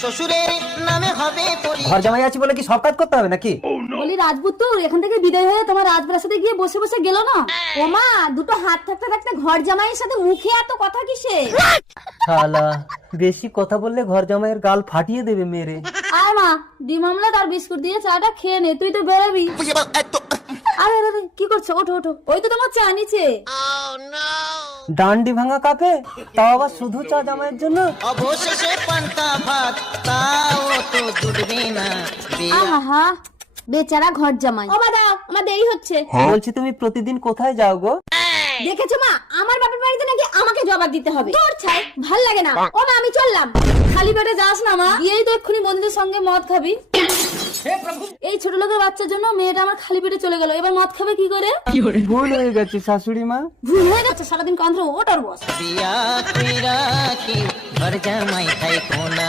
শ্বশুরের নামে হবে ঘর জামাই আছি বলে কি সব কাজ করতে হবে নাকি? বলি রাজপুত্র এখান থেকে বিদায় হয়ে তোমার রাজপ্রাসাদে গিয়ে বসে বসে গেল না? ওমা দুটো হাত থাকতে থাকতে ঘর জামাইয়ের সাথে মুখে এত কথা কিসে? শালা বেশি কথা বললে ঘর জামাইয়ের গাল ফাটিয়ে দেবে মেরে। আয় মা ডিম আমলেট আর বিস্কুট দিয়ে চাটা খেয়ে নে, তুই তো বেরোবি। আরে আরে আরে, কি করছো? ওঠো ওঠো, ওই তো তোমার চা নিচে। ডান্ডি ভাঙা কাপে, তাও আবার শুধু চা জামাইয়ের জন্য। অবশেষে পান্তা ভাত, তাও তো জুটবে না। আহা বেচারা ঘর জামাই। ও মা দাও, আমার দেরি হচ্ছে। বলছি তুমি প্রতিদিন কোথায় যাও গো? দেখেছো মা, আমার বাপের বাড়িতে নাকি আমাকে জবাব দিতে হবে। তোর ছাই ভাল লাগে না। ও মা আমি চললাম। খালি পেটে যাস না মা, গিয়েই তো এক্ষুনি বন্ধুদের সঙ্গে মদ খাবি। এই ছোট লোকের বাচ্চার জন্য মেয়েটা আমার খালি পেটে চলে গেল, এবার মদ খাবে কি করে? ভুল হয়ে গেছে শাশুড়ি মা। ভুল হয়ে গেছে, সারাদিন কান্দ্র ওটার বস। বিয়া কইরা কি ঘর জামাই খাই কোনা।